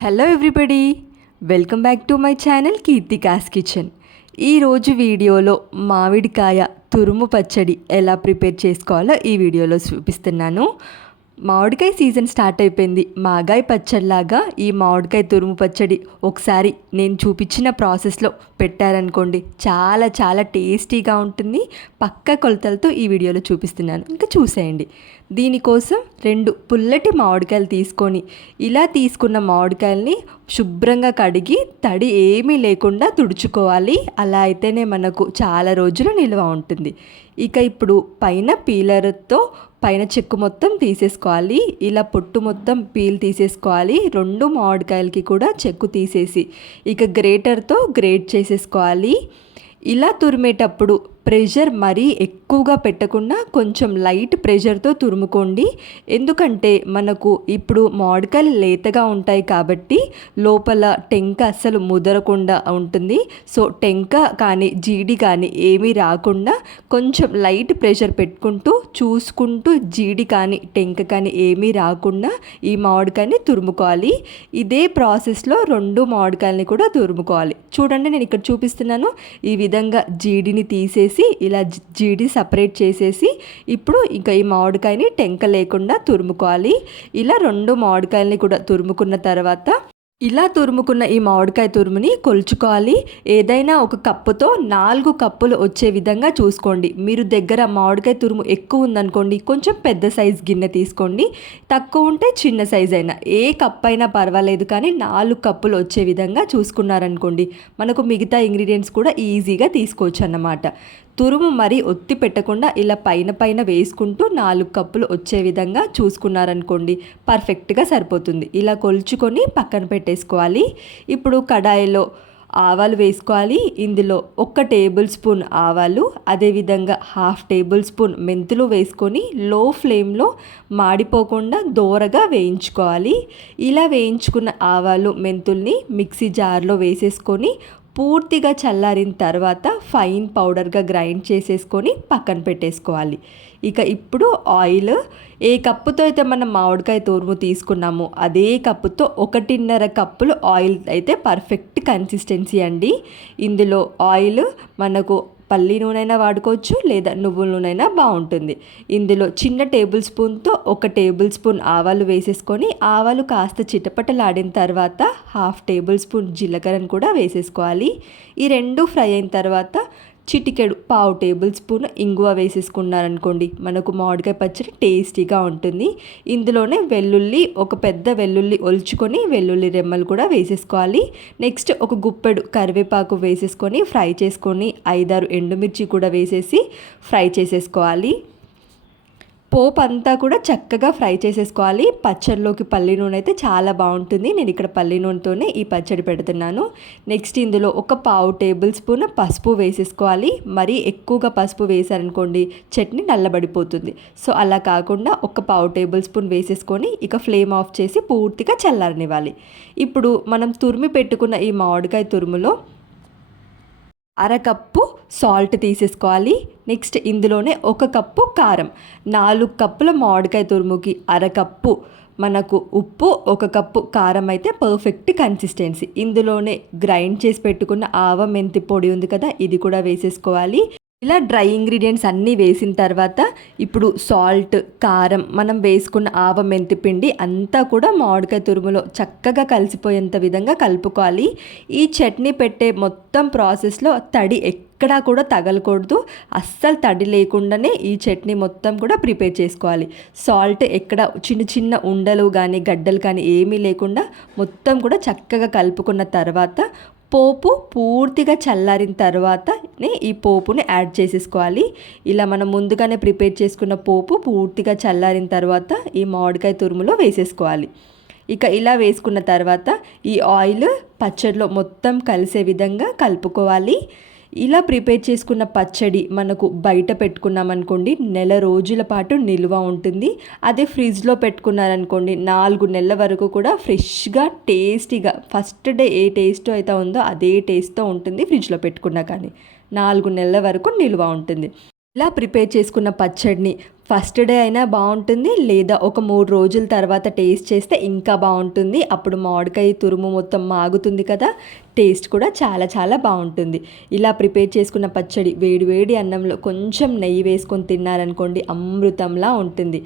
Hello everybody, welcome back to my channel Keerthika's kitchen. ఈరోజు వీడియోలో మామిడికాయ తురుము పచ్చడి ఎలా ప్రిపేర్ చేసుకోవాలో ఈ వీడియోలో చూపిస్తున్నాను. మామిడికాయ సీజన్ స్టార్ట్ అయిపోయింది. మాగాయ పచ్చడిలాగా ఈ మామిడికాయ తురుము పచ్చడి ఒకసారి నేను చూపించిన ప్రాసెస్లో పెట్టారనుకోండి, చాలా చాలా టేస్టీగా ఉంటుంది. పక్క కొలతలతో ఈ వీడియోలో చూపిస్తున్నాను, ఇంకా చూసేయండి. దీనికోసం 2 పుల్లటి మామిడికాయలు తీసుకొని, ఇలా తీసుకున్న మామిడికాయల్ని శుభ్రంగా కడిగి తడి ఏమీ లేకుండా తుడుచుకోవాలి. అలా అయితేనే మనకు చాలా రోజులు నిల్వ ఉంటుంది. ఇక ఇప్పుడు పైన పీలర్తో పైన చెక్కు మొత్తం తీసేసుకోవాలి. ఇలా పొట్టు మొత్తం పీల్ తీసేసుకోవాలి. 2 మామిడికాయలకి కూడా చెక్కు తీసేసి ఇక గ్రేటర్తో గ్రేట్ చేసేసుకోవాలి. ఇలా తురిమేటప్పుడు ప్రెషర్ మరీ ఎక్కువగా పెట్టకుండా కొంచెం లైట్ ప్రెషర్తో తురుముకోండి. ఎందుకంటే మనకు ఇప్పుడు మామిడికాయలు లేతగా ఉంటాయి కాబట్టి లోపల టెంక అస్సలు ముదరకుండా ఉంటుంది. సో టెంక కానీ జీడి కానీ ఏమీ రాకుండా కొంచెం లైట్ ప్రెషర్ పెట్టుకుంటూ చూసుకుంటూ జీడి కానీ టెంక కానీ ఏమీ రాకుండా ఈ మామిడికాయని తురుముకోవాలి. ఇదే ప్రాసెస్లో 2 మామిడికాయలని కూడా తురుముకోవాలి. చూడండి, నేను ఇక్కడ చూపిస్తున్నాను. ఈ విధంగా జీడిని తీసేసి ఇలా జీడి సపరేట్ చేసేసి ఇప్పుడు ఇంకా ఈ మామిడికాయని టెంక లేకుండా తురుముకోవాలి. ఇలా 2 మామిడికాయలని కూడా తురుముకున్న తర్వాత ఇలా తురుముకున్న ఈ మామిడికాయ తురుముని కొలుచుకోవాలి. ఏదైనా ఒక కప్పుతో 4 కప్పులు వచ్చే విధంగా చూసుకోండి. మీరు దగ్గర మామిడికాయ తురుము ఎక్కువ ఉందనుకోండి, కొంచెం పెద్ద సైజ్ గిన్నె తీసుకోండి. తక్కువ ఉంటే చిన్న సైజ్ అయినా ఏ కప్ అయినా పర్వాలేదు, కానీ 4 కప్పులు వచ్చే విధంగా చూసుకున్నారనుకోండి, మనకు మిగతా ఇంగ్రీడియంట్స్ కూడా ఈజీగా తీసుకోవచ్చు అన్నమాట. తురుము మరీ ఒత్తి పెట్టకుండా ఇలా పైన పైన వేసుకుంటూ 4 కప్పులు వచ్చే విధంగా చూసుకున్నారనుకోండి, పర్ఫెక్ట్గా సరిపోతుంది. ఇలా కొలుచుకొని పక్కన పెట్టేసుకోవాలి. ఇప్పుడు కడాయిలో ఆవాలు వేసుకోవాలి. ఇందులో 1 టేబుల్ స్పూన్ ఆవాలు, అదేవిధంగా 1/2 టేబుల్ స్పూన్ మెంతులు వేసుకొని లో ఫ్లేమ్లో మాడిపోకుండా దోరగా వేయించుకోవాలి. ఇలా వేయించుకున్న ఆవాలు మెంతుల్ని మిక్సీ జార్లో వేసేసుకొని పూర్తిగా చల్లారిన తర్వాత ఫైన్ పౌడర్గా గ్రైండ్ చేసేసుకొని పక్కన పెట్టేసుకోవాలి. ఇక ఇప్పుడు ఆయిల్, ఏ కప్పుతో అయితే మనం మామిడికాయ తురుము తీసుకున్నామో అదే కప్పుతో 1.5 కప్పులు ఆయిల్ అయితే పర్ఫెక్ట్ కన్సిస్టెన్సీ అండి. ఇందులో ఆయిల్ మనకు పల్లి నూనెైనా వాడుకోవచ్చు, లేదా నువ్వుల నూనెైనా బాగుంటుంది. ఇందులో చిన్న టేబుల్ స్పూన్తో 1 టేబుల్ స్పూన్ ఆవాలు వేసేసుకొని ఆవాలు కాస్త చిటపటలాడిన తర్వాత 1/2 టేబుల్ స్పూన్ జీలకర్రను కూడా వేసేసుకోవాలి. ఈ 2 ఫ్రై అయిన తర్వాత చిటికెడు 1/2 టేబుల్ స్పూన్ ఇంగువ వేసేసుకున్నారనుకోండి, మనకు మామిడికాయ పచ్చడి టేస్టీగా ఉంటుంది. ఇందులోనే వెల్లుల్లి, ఒక పెద్ద వెల్లుల్లి ఒలుచుకొని వెల్లుల్లి రెమ్మలు కూడా వేసేసుకోవాలి. నెక్స్ట్ ఒక గుప్పెడు కరివేపాకు వేసేసుకొని ఫ్రై చేసుకొని 5-6 ఎండుమిర్చి కూడా వేసేసి ఫ్రై చేసేసుకోవాలి. పోపు అంతా కూడా చక్కగా ఫ్రై చేసేసుకోవాలి. పచ్చడిలోకి పల్లి నూనె అయితే చాలా బాగుంటుంది. నేను ఇక్కడ పల్లి నూనెతోనే ఈ పచ్చడి పెడుతున్నాను. నెక్స్ట్ ఇందులో ఒక 1/2 టేబుల్ స్పూన్ పసుపు వేసేసుకోవాలి. మరీ ఎక్కువగా పసుపు వేసారనుకోండి చట్నీ నల్లబడిపోతుంది. సో అలా కాకుండా ఒక 1/2 టేబుల్ స్పూన్ వేసేసుకొని ఇక ఫ్లేమ్ ఆఫ్ చేసి పూర్తిగా చల్లారనివ్వాలి. ఇప్పుడు మనం తురిమి పెట్టుకున్న ఈ మామిడికాయ తురుములో 1/2 కప్పు సాల్ట్ తీసేసుకోవాలి. నెక్స్ట్ ఇందులోనే 1 కప్పు కారం, 4 కప్పుల మామిడికాయ తురుముకి 1/2 కప్పు మనకు ఉప్పు, 1 కప్పు కారం అయితే పర్ఫెక్ట్ కన్సిస్టెన్సీ. ఇందులోనే గ్రైండ్ చేసి పెట్టుకున్న ఆవ మెంతి పొడి ఉంది కదా, ఇది కూడా వేసేసుకోవాలి. ఇలా డ్రై ఇంగ్రీడియంట్స్ అన్నీ వేసిన తర్వాత ఇప్పుడు సాల్ట్, కారం, మనం వేసుకున్న ఆవ మెంతి పిండి అంతా కూడా మామిడికాయ తురుములో చక్కగా కలిసిపోయేంత విధంగా కలుపుకోవాలి. ఈ చట్నీ పెట్టే మొత్తం ప్రాసెస్లో తడి ఎక్కడా కూడా తగలకూడదు. అస్సలు తడి లేకుండానే ఈ చట్నీ మొత్తం కూడా ప్రిపేర్ చేసుకోవాలి. సాల్ట్ ఎక్కడ చిన్న చిన్న ఉండలు కానీ గడ్డలు కానీ ఏమీ లేకుండా మొత్తం కూడా చక్కగా కలుపుకున్న తర్వాత పోపు పూర్తిగా చల్లారిన తర్వాతనే ఈ పోపుని యాడ్ చేసేసుకోవాలి. ఇలా మనం ముందుగానే ప్రిపేర్ చేసుకున్న పోపు పూర్తిగా చల్లారిన తర్వాత ఈ మామిడికాయ తురుములో వేసేసుకోవాలి. ఇక ఇలా వేసుకున్న తర్వాత ఈ ఆయిల్ పచ్చడిలో మొత్తం కలిసే విధంగా కలుపుకోవాలి. ఇలా ప్రిపేర్ చేసుకున్న పచ్చడి మనకు బయట పెట్టుకున్నామనుకోండి, నెల రోజుల పాటు నిల్వ ఉంటుంది. అదే ఫ్రిడ్జ్లో పెట్టుకున్నారనుకోండి 4 నెలల వరకు కూడా ఫ్రెష్గా టేస్టీగా ఫస్ట్ డే ఏ టేస్ట్ అయితే ఉందో అదే టేస్ట్తో ఉంటుంది. ఫ్రిడ్జ్లో పెట్టుకున్నా కానీ 4 నెలల వరకు నిల్వ ఉంటుంది. ఇలా ప్రిపేర్ చేసుకున్న పచ్చడిని ఫస్ట్ డే అయినా బాగుంటుంది, లేదా ఒక 3 రోజుల తర్వాత టేస్ట్ చేస్తే ఇంకా బాగుంటుంది. అప్పుడు మామిడికాయ తురుము మొత్తం మాగుతుంది కదా, టేస్ట్ కూడా చాలా చాలా బాగుంటుంది. ఇలా ప్రిపేర్ చేసుకున్న పచ్చడి వేడి వేడి అన్నంలో కొంచెం నెయ్యి వేసుకొని తిన్నారనుకోండి, అమృతంలా ఉంటుంది.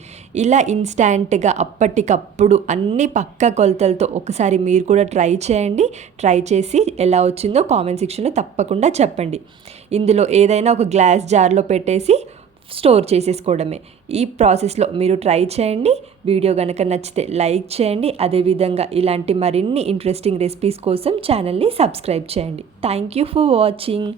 ఇలా ఇన్స్టాంట్గా అప్పటికప్పుడు అన్ని పక్క కొలతలతో ఒకసారి మీరు కూడా ట్రై చేయండి. ట్రై చేసి ఎలా వచ్చిందో కామెంట్ సెక్షన్లో తప్పకుండా చెప్పండి. ఇందులో ఏదైనా ఒక గ్లాస్ జార్లో పెట్టేసి స్టోర్ చేసేసుకోవడమే. ఈ ప్రాసెస్లో మీరు ట్రై చేయండి. వీడియో కనుక నచ్చితే లైక్ చేయండి. అదేవిధంగా ఇలాంటి మరిన్ని ఇంట్రెస్టింగ్ రెసిపీస్ కోసం ఛానల్ని సబ్స్క్రైబ్ చేయండి. Thank you for watching.